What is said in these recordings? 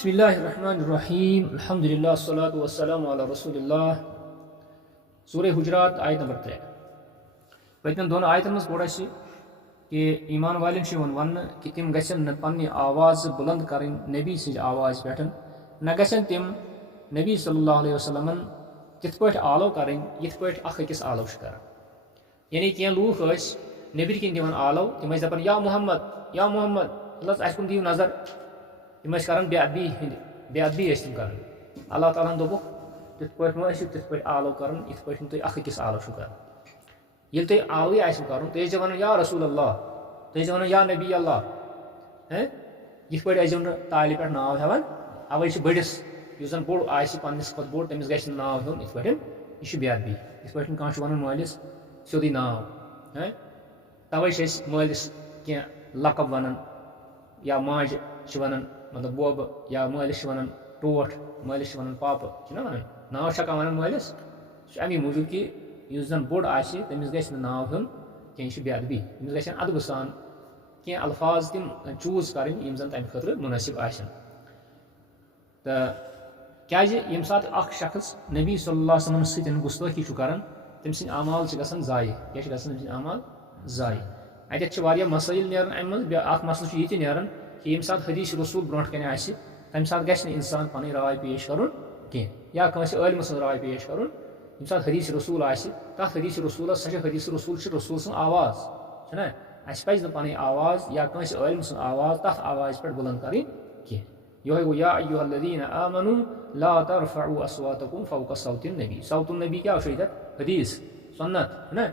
बिस्मिल्लाहिर्रहमानिर्रहीम अल्हम्दुलिल्लाह अस्सलातु वस्सलामु अला रसूलिल्लाह। सूरह हुजरात आयत नंबर 3। पत्म दोन आयतन मज पढ़ कि ईमान वालें वन कि तिम गसन न पन्नी आवाज़ बुलंद करें नबी सज आवाज़ पे न गसन तिम नबी सल्लल्लाहु अलैहि वसल्लम तिथ पे आलो करें यथ पे अकिस आलो कर। यानी कह लूख नबर किन दिवान आलो तिम दपान या मोहम्मद अस दिव नजर तिम कर बेअदबी तिम कर। अल्लाह ताला दोपुक तिथ पे तिथ पे आलो कर इत पे तुम अकिस आलो कर। ये तुम आलो कर तुम वन या रसूल अल्लाह तुम वन या नबी अल्लाह यथ पे तालि पे नाव हेवन अवे बड़िस जन बोड़ पन्नस खुद बोड़ तमिस गि नाव हेन इत पे यह बेअदबी। इत पे कह वन मालिस सोदी नाव तवे मालिस कह लकब वन या माज वन मतलब बोब या मालिस वन टोठ मालिस वन पाप वन नाव छा वन मालिस अमी मूजूब कि जन बोड़ तमिस गि नाव हेन कह यह बेअदबी। तमिस गन अदब सान कह अल्फाज तम चूज करें जन तम खतर मुनासिब आसन। तो क्या यम सात शख्स नबी सल्लल्लाहु अलैहि वसल्लम सतन गुस्ताखी कर तम सद अमाल जाये क्या तम अमाल जाये। अत मसाइल नीरान अम मसल नीरान कि यम सात हदीस रसूल ब्रोह कन तम सात गि इंसान पन राय पेश कर या कंस आलम सज राय पेश कर। यम सात हदीस रसूल तथ हदीस रसूल सह हदीस रसूल रसूल सं आवाज़ ना अस पज पन आवाज़ या कंस आलम सं आवाज़ तथ आवाज़ पे बुलंद करें कह। यह गो या अय्युहल्लज़ीना आमनू ला तरफ़उ अस्वातकुम फ़ौक़ सौतिन नबी। सौतुन नबी क्या हदीस सुन्नत है ना।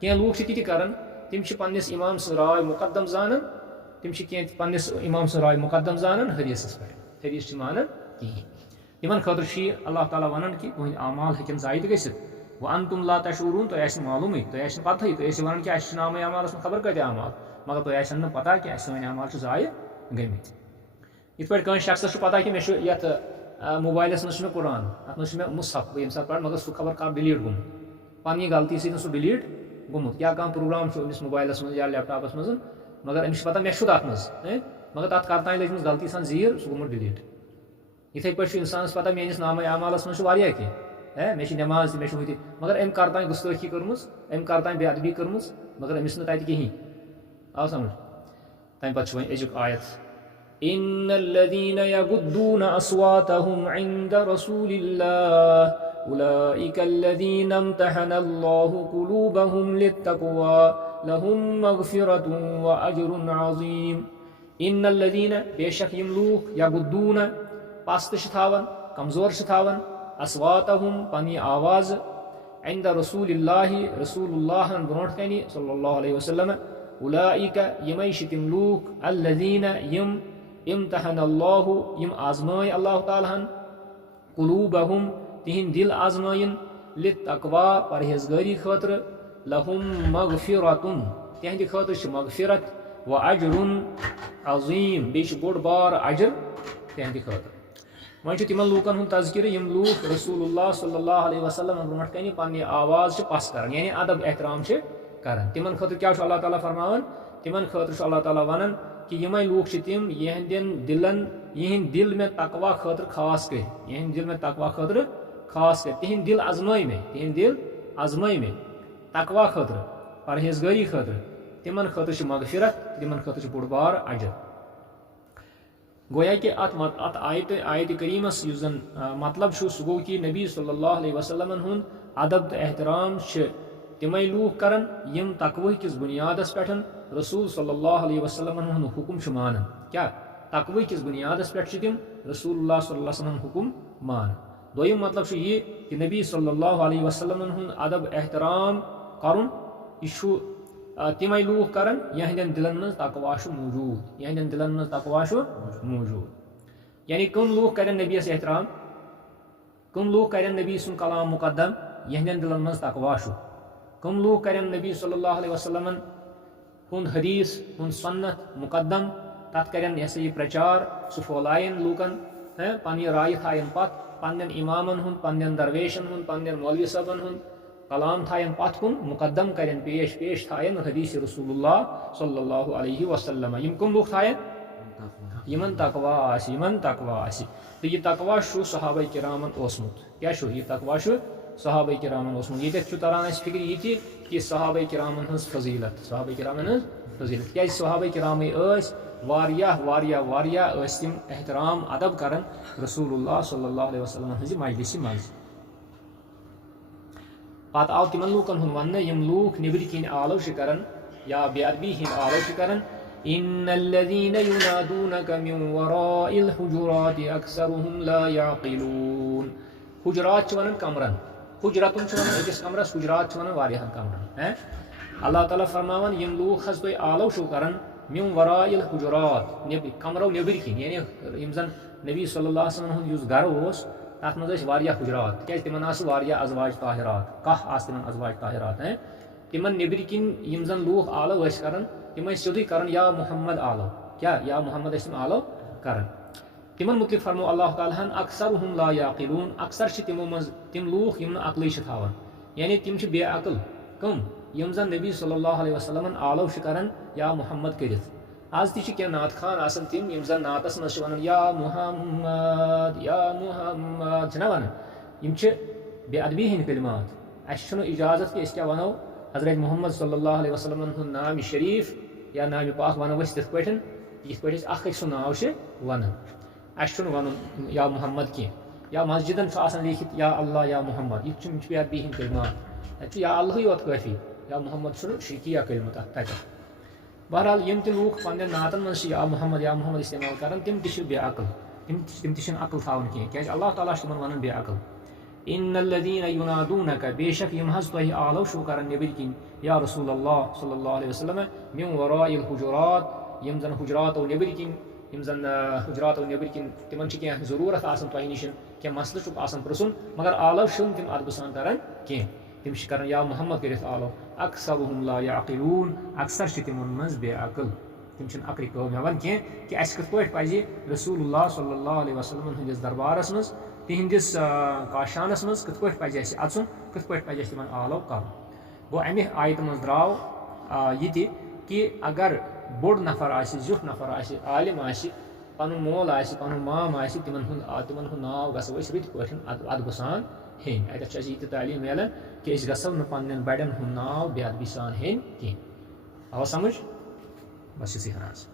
कह लूख ति कर तम पन्निस इमाम सं राय मुकद्दम जान तम पन्निस इमाम सं राय मुकद्दम जान हदीस पे हदीस मानन कहें। तिमन खतर अल्लाह ताला वन कि तुहद अमाल हेकन जाय गि व अंतुम ला तशऊरून तुह मालूम तुह पत तुह वन कि नाम अमालस खबर कत अमाल मगर तुह न पता कि सन अमाल जाय गमित। इत पे कह शख्स पता कि मे मोबाइलस मे कुरान अत मे मुसहफ बह ये पढ़ मगर सह खबर कर डिलीट गुम पन्नी गलती सह डिलीट गुमुत या कह प्रोग्राम अमिस मोबाइलस मज या लैपटॉपस मज मगर अमिस पता मे तथ मज मगर तथ कर तान लजम गलती सान जीर सह गुमुत डिलीट। इथे पे इंसान पता मेस नाम अमालस मज कह मे नमाज मे हु मगर अम कर तान गुस्ताखी कर्म अम कर तान बेअदबी कर्म मगर अमिस न तत कहीं आव समझ। तम पे वो अजुक आयत इन्नल्लज़ीन यगुद्दून अस्वातहुम इन्द रसूलिल्लाह उलाइकल्लज़ीन इम्तहनल्लाहु कुलूबहुम लित्तक़वा लहुम मग़फ़िरतुन व अज्रुन अज़ीम। इन्नल्लज़ीन बेशक यम लूख यगुद्दून पस्त थावन कमजोर थावन अस्वातहुम पनी आवाज़ इन्द रसूलिल्लाहि रसूलुल्लाह ब्रोह कन सल्लल्लाहु अलैहि वसल्लम उलाइक यमै तिम लूख अल्लज़ीन यम इम्तहनल्लाहु यम आजमाय अल्लाह ताला कुलूबहुम तिहिंद दिल आजमायन लित्तक़वा परहेजगारी खतर लहुम मग़फ़िरतुन तिहंद खतर मग़फ़िरत व अज्रुन अज़ीम बे बोड़ बार अजर तिहंद खतर। वह तिमन लूकन हूँ तज़किर यम लूक रसूलुल्लाह सल्लल्लाहु अलैहि वसल्लम ब्रोह कन पन्नी आवाज़ पस कर यानी अदब एहतराम कर। तिमन खतर क्या अल्लाह ताला फरमान तिमन खतर अल्लाह ताला वन कि यमै लूक तिम यहंदन दिलन यहंद दिल में तकवा खतर खास कर यहंद दिल में तकवा खतर खास कर तिहंद दिल आजमाई में तकवा खतर परहेजगारी खतर तिमन खतर मग़फ़िरत तिमन खतर बोड़ बार अजर। गोया कि अत आयत करीमस जन मतलब सह गो कि नबी सल्लल्लाहु अलैहि वसल्लम हुंद अदब तो एहतराम तिमै लूख कर यम तकवह किस बुनियादस पे रसूल सल्लल्लाहु अलैहि वसल्लम हुंद हुकुम मानन। क्या तकवह किस बुनियादस पे तिम रसूलुल्लाह सल्लल्लाहु अलैहि वसल्लम हुकुम मान। दोयम मतलब ये कि नबी सल्लल्लाहु अलैहि वसल्लम हुंद अदब एहतराम करुन यह तिमै लूख कर यहंदन दिलन मज तकवा मौजूद यहंदन दिलन मज तकवा मौजूद। यानी कम लूख कर नबीस एहतराम कम लूख कर नबी सुन कलाम मुकद्दम यहंदन दिलन मज तकवा कम लूख कर नबी सल्लल्लाहु अलैहि वसल्लम हुंद हदीस हुंद सुन्नत मुकद्दम तथ कर यह प्रचार सह फैलायन लूकन पन्नी राय थायन पत पन्न इमामन हुंद पन्न दरवेशन हुंद पन्न मौलवी साहबन हुंद कलाम थायन पत कुन मुकद्दम करें पेश थायन हदीस रसूलुल्लाह सल्लल्लाहु अलैहि वसल्लम। यम कम लूख थायन यमन तकवा आसि यमन तकवा आसि तो यह तकवा छु सहाबा किरामन ओसमुत क्या छु यह तकवा छु सहाबा किरामन ओसमुत ये छु तरन अस फिक्र ये कि सहाबा किरामन हंस फजीलत सहाबा किरामन हंस फजीलत क्या सहाबा किराम वारियाह वारियाह वारियाह तिम एहतराम अदब करन रसूलुल्लाह सल्लल्लाहु अलैहि वसल्लम हंस मजलिस मज पत आव तिमन लूकन हुन वन यम लूक निबर किन आलो करन या बेअदबी हिंद आलो करन इन्नल्लज़ीना युनादूनका मिन वराइल हुजुराति अक्सरुहुम ला याक़िलून हुजुरात छ वनन कमरन हुजरतुन छ वनन अकिस कमरस हुजुरात छ वनन वारियाहन कमरन हैं अल्लाह ताला फरमावन यम लूक हस तो आलो शो करन मिन वराइल हुजुरात कमरो नेबर किन यानी यम जन नबी सल्लल्लाहु अलैहि वसल्लम युस घर ओस तथ मज वारियाह हुजुरात क्या तिमन आस वारियाह अज़वाज ताहिरात कह आस तिमन अज़वाज ताहिरात हैं तिमन नेबर किन यम जन लूक आलो वस करन तिम सोदी कर या मोहम्मद आलो क्या या मोहम्मद तिम आलो कर तिमन मुतलिक फरमो अल्लाह ताला अक्सरुहुम ला याक़िलून अक्सर तिमो मज तिम लूख यम अक्ल थावन यानी तिम बे अक्ल कम यम जन नबी सल्लल्लाहु अलैहि वसल्लम आलो कर या मोहम्मद कर आज ती नात खान आसन तिम यम जन नातस मज वन या मोहम्मद वन यम बेअदबी हंद कलिमात अस इजाजत कि क्या वनो हजरत मोहम्मद सल्लल्लाहु अलैहि वसल्लम नाम शरीफ या नाम पाक वनो ये अख सु नाव वन अस वन या मोहम्मद कह या मस्जिदन लिखित या अल्लाह या मोहम्मद यह बेअदबी हंद कलिमात या अल्लाह योत काफी या मोहम्मद शिरकिया कलिमत तक बहरहाल यम ते लूख पन्न नातन मज या मोहम्मद इस्तेमाल कर तिम बेअकल तिम अकल थावन कह क्या अल्लाह ताला तिमन वन बेअकल इन्नल्लज़ीना युनादूनका बेशक यम हज तुह आलो शो कर नेबर किन या रसूलल्लाह सल्लल्लाहु अलैहि वसल्लम मिन वराइल हुजुरात यम जन हुजुरात नेबर किन यम जन हुजुरात नेबर किन तिमन क्या जरूरत तुह निश क्या मसल पृछुन मगर आलो शो तिम अदब सान कर कह तिम कर या मोहम्मद कर आलो अक्सरुहुम ला याक़िलून अक्सर तिमन मज बेअकल तिम अकल कम हेवन कह कि अस कथ पज रसूलुल्लाह सल्लल्लाहु अलैहि वसल्लम हंदिस दरबारस मज तिहंदिस काशानस मज कथ पज अचुन कथ पज तिमन आलो कर गो अमे आयत मज द्राव ये कि अगर बोड़ नफर जुठ नफर आलिम पन मोल पन माम तिमन नाव गो रत पे अदब सान हेन अत ये तालीम मिलान कि गो न पन्न बड़न नाव बेअदबी सान हेन कह आवा समझ बस ये हनाज